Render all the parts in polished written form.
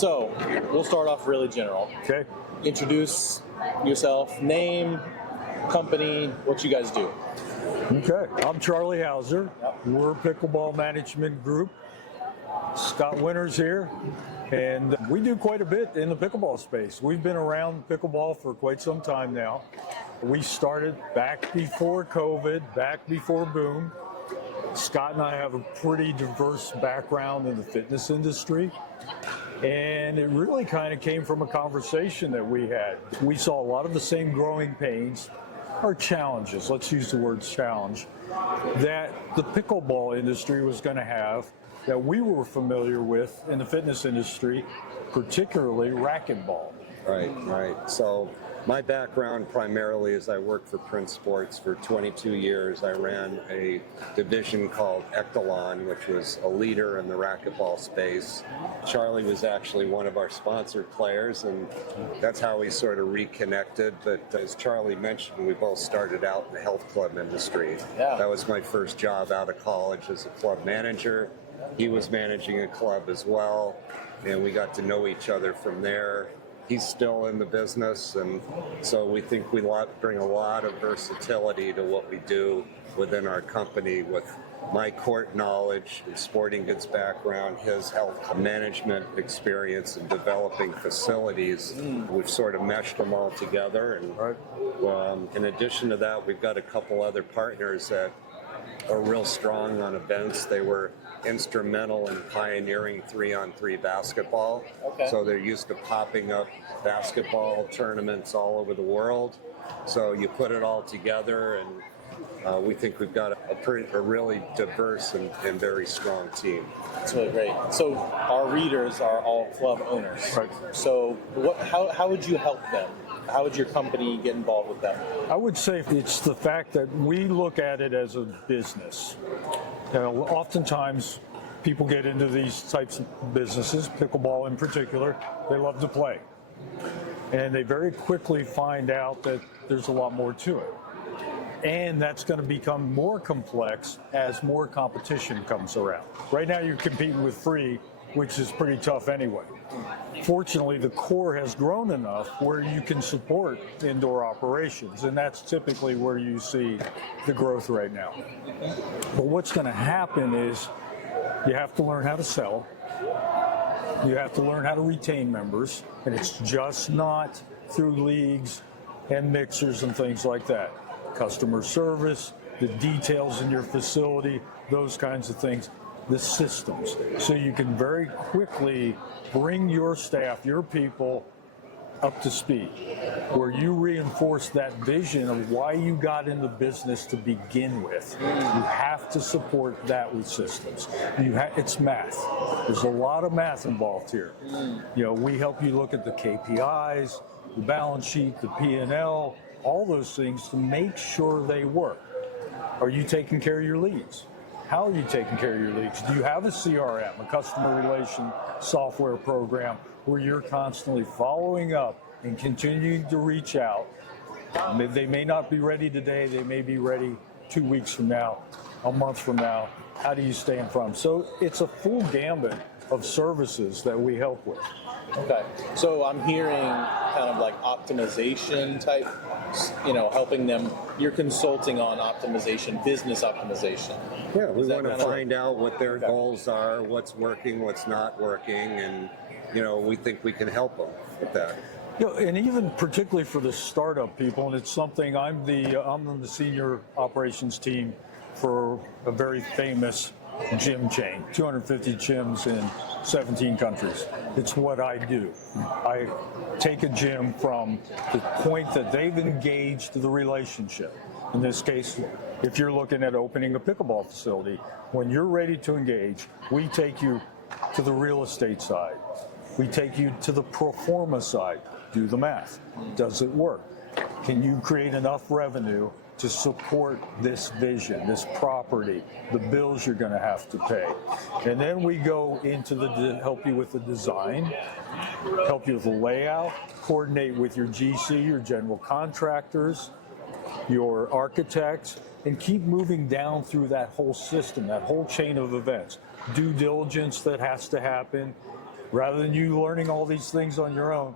So we'll start off really general. Okay. Introduce yourself, name, company, what you guys do. Okay. I'm Charlie Hauser. We're Pickleball Management Group. Scott Winters here. And we do quite a bit in the pickleball space. We've been around pickleball for quite some time now. We started back before COVID, back before boom. Scott and I have a pretty diverse background in the fitness industry. And it really kind of came from a conversation that we had. We saw a lot of the same growing pains, or challenges, let's use the word challenge, that the pickleball industry was going to have, that we were familiar with in the fitness industry, particularly racquetball. Right. So my background primarily is I worked for Prince Sports for 22 years. I ran a division called Pickleball, which was a leader in the racquetball space. Charlie was actually one of our sponsored players, and that's how we sort of reconnected. But as Charlie mentioned, we both started out in the health club industry. Yeah. That was my first job out of college as a club manager. He was managing a club as well, and we got to know each other from there. He's still in the business, and so we think we bring a lot of versatility to what we do within our company with my court knowledge and sporting goods background, his health management experience in developing facilities. We've sort of meshed them all together. And in addition to that, we've got a couple other partners that are real strong on events. They were instrumental in pioneering 3-on-3 basketball. Okay. So they're used to popping up basketball tournaments all over the world. So you put it all together, and we think we've got a really diverse and very strong team. That's really great. So our readers are all club owners. Right. So how would you help them? How would your company get involved with them? I would say it's the fact that we look at it as a business. Oftentimes, people get into these types of businesses, pickleball in particular, they love to play. And they very quickly find out that there's a lot more to it. And that's going to become more complex as more competition comes around. Right now, you're competing with free, which is pretty tough anyway. Fortunately, the core has grown enough where you can support indoor operations, and that's typically where you see the growth right now. But what's going to happen is you have to learn how to sell, you have to learn how to retain members, and it's just not through leagues and mixers and things like that. Customer service, the details in your facility, those kinds of things. The systems, so you can very quickly bring your staff, your people, up to speed, where you reinforce that vision of why you got in the business to begin with. You have to support that with systems. It's math. There's a lot of math involved here. We help you look at the KPIs, the balance sheet, the P&L, all those things to make sure they work. Are you taking care of your leads? How are you taking care of your leads? Do you have a CRM, a customer relation software program, where you're constantly following up and continuing to reach out? They may not be ready today. They may be ready 2 weeks from now, a month from now. How do you stay in front? So it's a full gambit of services that we help with. Okay. So I'm hearing kind of like optimization type, helping them. You're consulting on optimization, business optimization. Yeah, we want to find out what their goals are, what's working, what's not working, and we think we can help them with that. And even particularly for the startup people, and it's something I'm on the senior operations team for a very famous gym chain, 250 gyms in 17 countries. It's what I do. I take a gym from the point that they've engaged the relationship. In this case, if you're looking at opening a pickleball facility, when you're ready to engage, we take you to the real estate side. We take you to the pro forma side. Do the math. Does it work? Can you create enough revenue to support this vision, this property, the bills you're going to have to pay? And then we go into help you with the design, help you with the layout, coordinate with your GC, your general contractors, your architects, and keep moving down through that whole system, that whole chain of events. Due diligence that has to happen, Rather than you learning all these things on your own,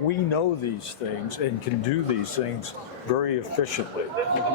we know these things and can do these things very efficiently.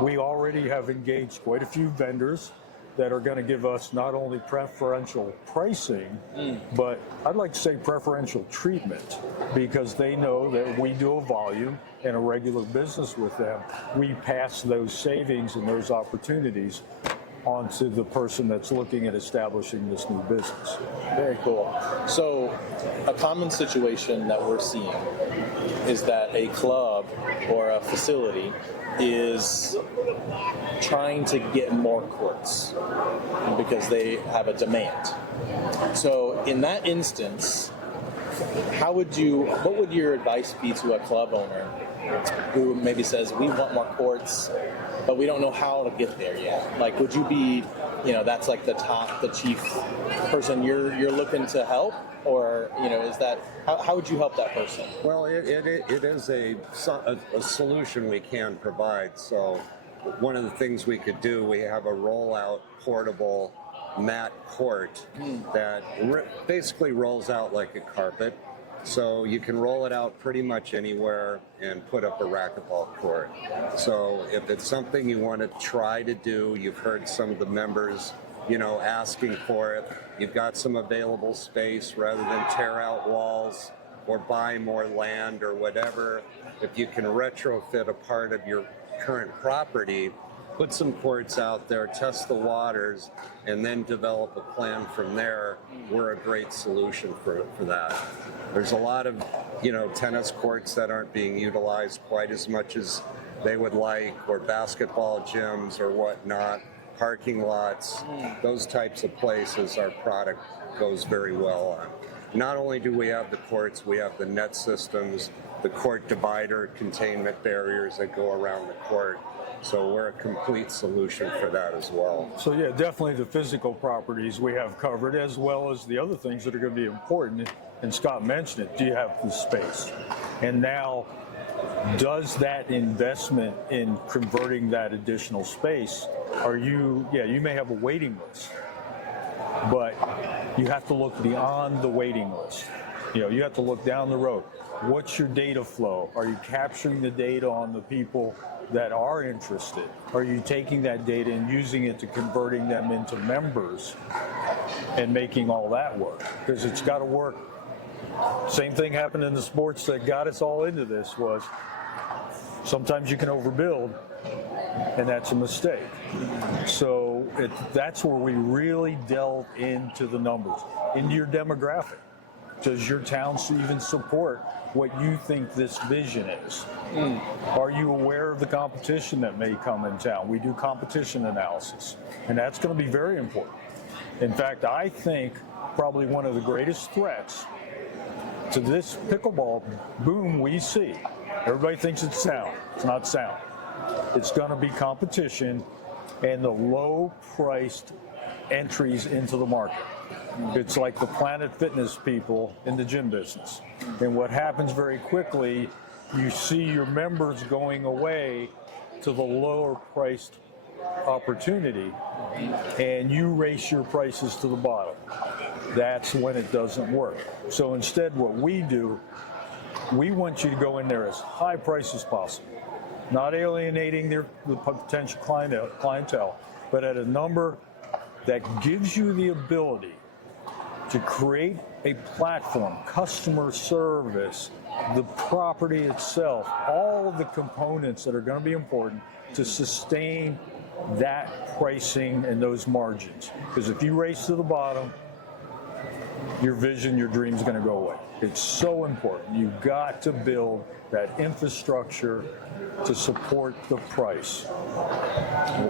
We already have engaged quite a few vendors that are going to give us not only preferential pricing, but I'd like to say preferential treatment, because they know that we do a volume and a regular business with them. We pass those savings and those opportunities onto the person that's looking at establishing this new business. Very cool. So a common situation that we're seeing is that a club or a facility is trying to get more courts because they have a demand. So in that instance, what would your advice be to a club owner who maybe says, we want more courts, but we don't know how to get there yet? Like, would you be, that's like the chief person you're looking to help? Or, is that, how would you help that person? Well, it is a solution we can provide. So one of the things we could do, we have a rollout portable mat court that basically rolls out like a carpet. So you can roll it out pretty much anywhere and put up a racquetball court. So if it's something you want to try to do, you've heard some of the members, asking for it, you've got some available space, rather than tear out walls or buy more land or whatever. If you can retrofit a part of your current property, put some courts out there, test the waters, and then develop a plan from there, we're a great solution for that. There's a lot of, tennis courts that aren't being utilized quite as much as they would like, or basketball gyms or whatnot, parking lots, those types of places our product goes very well on. Not only do we have the courts, we have the net systems, the court divider, containment barriers that go around the court. So we're a complete solution for that as well. So yeah, definitely the physical properties we have covered, as well as the other things that are going to be important. And Scott mentioned it, do you have the space? And now, does that investment in converting that additional space, you may have a waiting list, but you have to look beyond the waiting list. You have to look down the road. What's your data flow? Are you capturing the data on the people that are interested? Are you taking that data and using it to converting them into members and making all that work? Because it's got to work. Same thing happened in the sports that got us all into this was sometimes you can overbuild, and that's a mistake. So that's where we really delve into the numbers, into your demographic. Does your town even support what you think this vision is? Are you aware of the competition that may come in town? We do competition analysis, and that's going to be very important. In fact, I think probably one of the greatest threats to this pickleball boom we see, everybody thinks it's sound. It's not sound. It's going to be competition and the low-priced entries into the market. It's like the Planet Fitness people in the gym business. And what happens very quickly, you see your members going away to the lower priced opportunity, and you race your prices to the bottom. That's when it doesn't work. So instead, what we do, we want you to go in there as high price as possible, not alienating the potential clientele, but at a number that gives you the ability to create a platform, customer service, the property itself, all of the components that are going to be important to sustain that pricing and those margins. Because if you race to the bottom, your vision, your dream is going to go away. It's so important. You've got to build that infrastructure to support the price.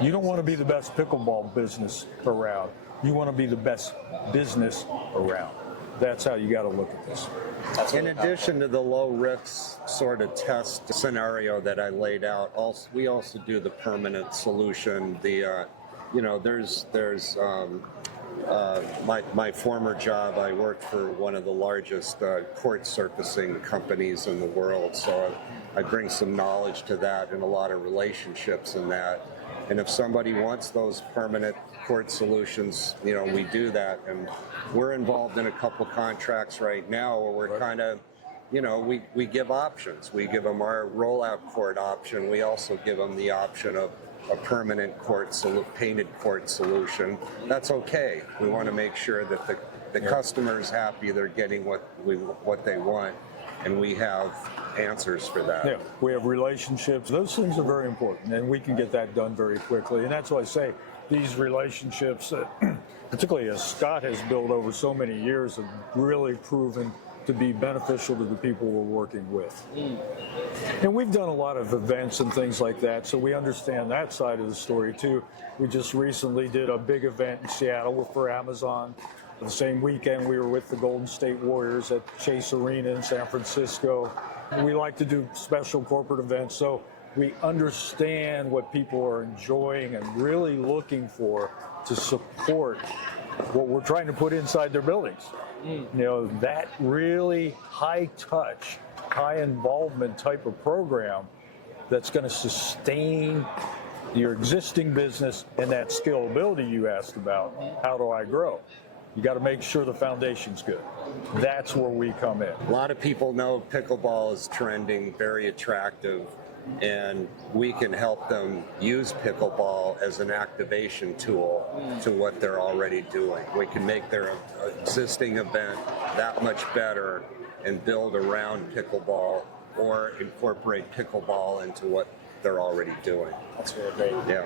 You don't want to be the best pickleball business around. You want to be the best business around. That's how you got to look at this. In addition to the low risk sort of test scenario that I laid out, we also do the permanent solution. There's my former job, I worked for one of the largest court surfacing companies in the world, so I bring some knowledge to that and a lot of relationships in that. And if somebody wants those permanent court solutions, you know, we do that. And we're involved in a couple contracts right now where we're kind of, you know, we give options. We give them our rollout court option. We also give them the option of a permanent painted court solution. That's okay. We want to make sure that the customer is happy, they're getting what they want, and we have answers for that. Yeah, we have relationships. Those things are very important, and we can get that done very quickly. And that's why I say these relationships, particularly as Scott has built over so many years, have really proven to be beneficial to the people we're working with. And we've done a lot of events and things like that, so we understand that side of the story too. We just recently did a big event in Seattle for Amazon. The same weekend we were with the Golden State Warriors at Chase Arena in San Francisco. We like to do special corporate events, so we understand what people are enjoying and really looking for to support what we're trying to put inside their buildings. You know, that really high touch, high involvement type of program that's going to sustain your existing business and that scalability you asked about. How do I grow? You got to make sure the foundation's good. That's where we come in. A lot of people know pickleball is trending, very attractive, and we can help them use pickleball as an activation tool to what they're already doing. We can make their existing event that much better and build around pickleball or incorporate pickleball into what they're already doing. That's really great. Yeah.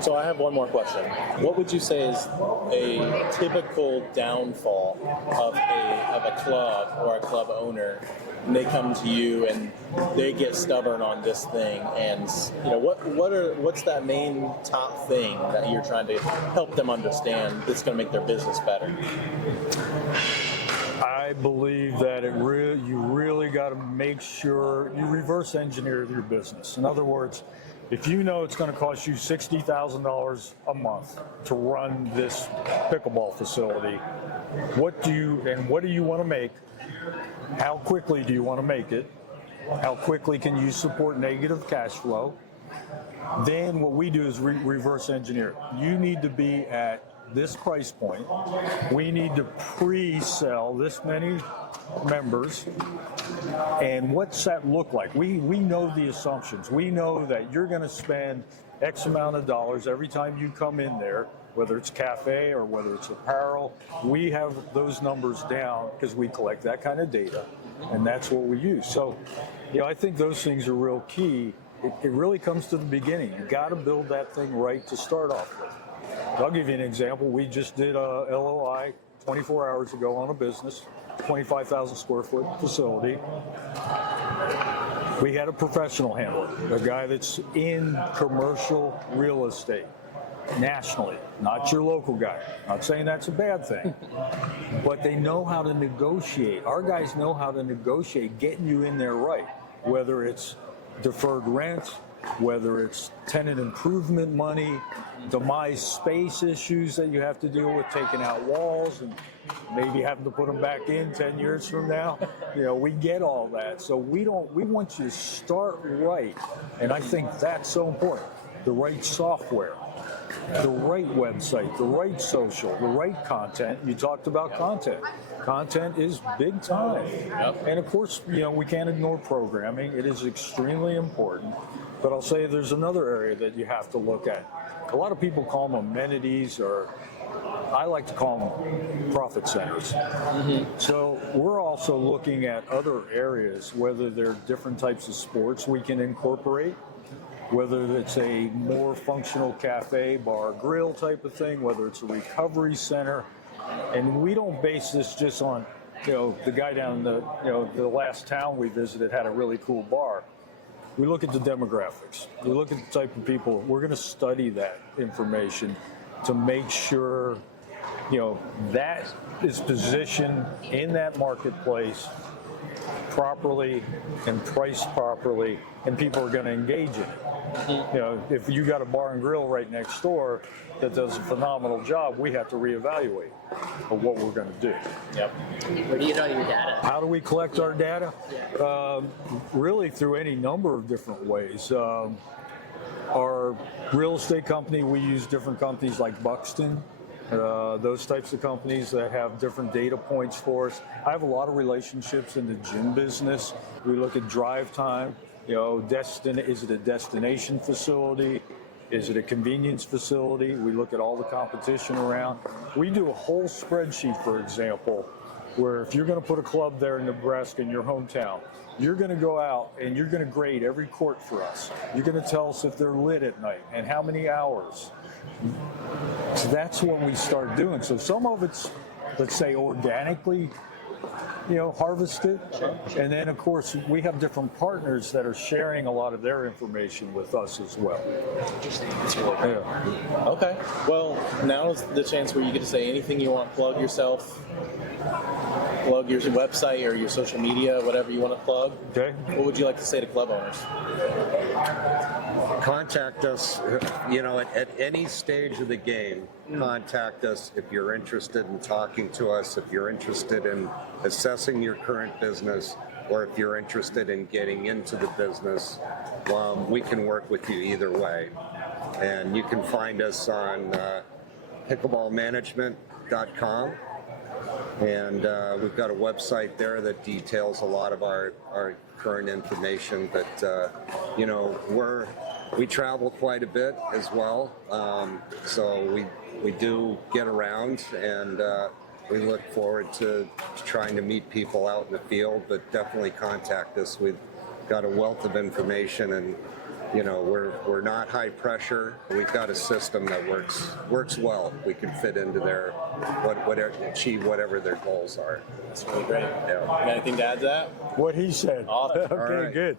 So I have one more question. What would you say is a typical downfall of a club or a club owner when they come to you and they get stubborn on this thing? And you know, what's that main top thing that you're trying to help them understand that's going to make their business better? I believe that you really got to make sure you reverse engineer your business. In other words, if you know it's going to cost you $60,000 a month to run this pickleball facility, what do you want to make? How quickly do you want to make it? How quickly can you support negative cash flow? Then what we do is reverse engineer. You need to be at this price point. We need to pre-sell this many members. And what's that look like? We know the assumptions. We know that you're going to spend X amount of dollars every time you come in there, whether it's cafe or whether it's apparel. We have those numbers down because we collect that kind of data, and that's what we use. So, you know, I think those things are real key. It really comes to the beginning. You got to build that thing right to start off with. I'll give you an example. We just did a LOI 24 hours ago on a business, 25,000 square foot facility. We had a professional handler, a guy that's in commercial real estate nationally, not your local guy. Not saying that's a bad thing, but they know how to negotiate. Our guys know how to negotiate getting you in there right, whether it's deferred rent, whether it's tenant improvement money, demise space issues that you have to deal with, taking out walls and maybe having to put them back in 10 years from now. You know, we get all that. So we want you to start right. And I think that's so important. The right software, the right website, the right social, the right content. You talked about content. Content is big time. Yep. And of course, you know, we can't ignore programming. It is extremely important. But I'll say there's another area that you have to look at. A lot of people call them amenities, or I like to call them profit centers. So we're also looking at other areas, whether they're different types of sports we can incorporate, whether it's a more functional cafe, bar, grill type of thing, whether it's a recovery center. And we don't base this just on, you know, the guy down the last town we visited had a really cool bar. We look at the demographics. We look at the type of people. We're going to study that information to make sure, you know, that is positioned in that marketplace properly and priced properly, and people are going to engage in it. You know, if you got a bar and grill right next door that does a phenomenal job, we have to reevaluate what we're going to do. Yep. Where do you know your data? How do we collect our data? Really through any number of different ways. Our real estate company, we use different companies like Buxton, those types of companies that have different data points for us. I have a lot of relationships in the gym business. We look at drive time. You know, is it a destination facility? Is it a convenience facility? We look at all the competition around. We do a whole spreadsheet, for example, where if you're going to put a club there in Nebraska, in your hometown, you're going to go out and you're going to grade every court for us. You're going to tell us if they're lit at night and how many hours. So that's what we start doing. So some of it's, let's say, organically, harvested. And then, of course, we have different partners that are sharing a lot of their information with us as well. Interesting. Yeah. Okay. Well, now is the chance where you get to say anything you want. Plug yourself. Plug your website or your social media, whatever you want to plug. Okay. What would you like to say to club owners? Contact us, at any stage of the game. Contact us if you're interested in talking to us, if you're interested in assessing your current business, or if you're interested in getting into the business. We can work with you either way. And you can find us on pickleballmanagement.com. And we've got a website there that details a lot of our current information. But we travel quite a bit as well, so we do get around, and we look forward to trying to meet people out in the field. But definitely contact us. We've got a wealth of information, and we're not high pressure. We've got a system that works well. We can fit into their achieve whatever their goals are. That's really great. Yeah. You got anything to add to that? What he said. Awesome. Okay, All right. good.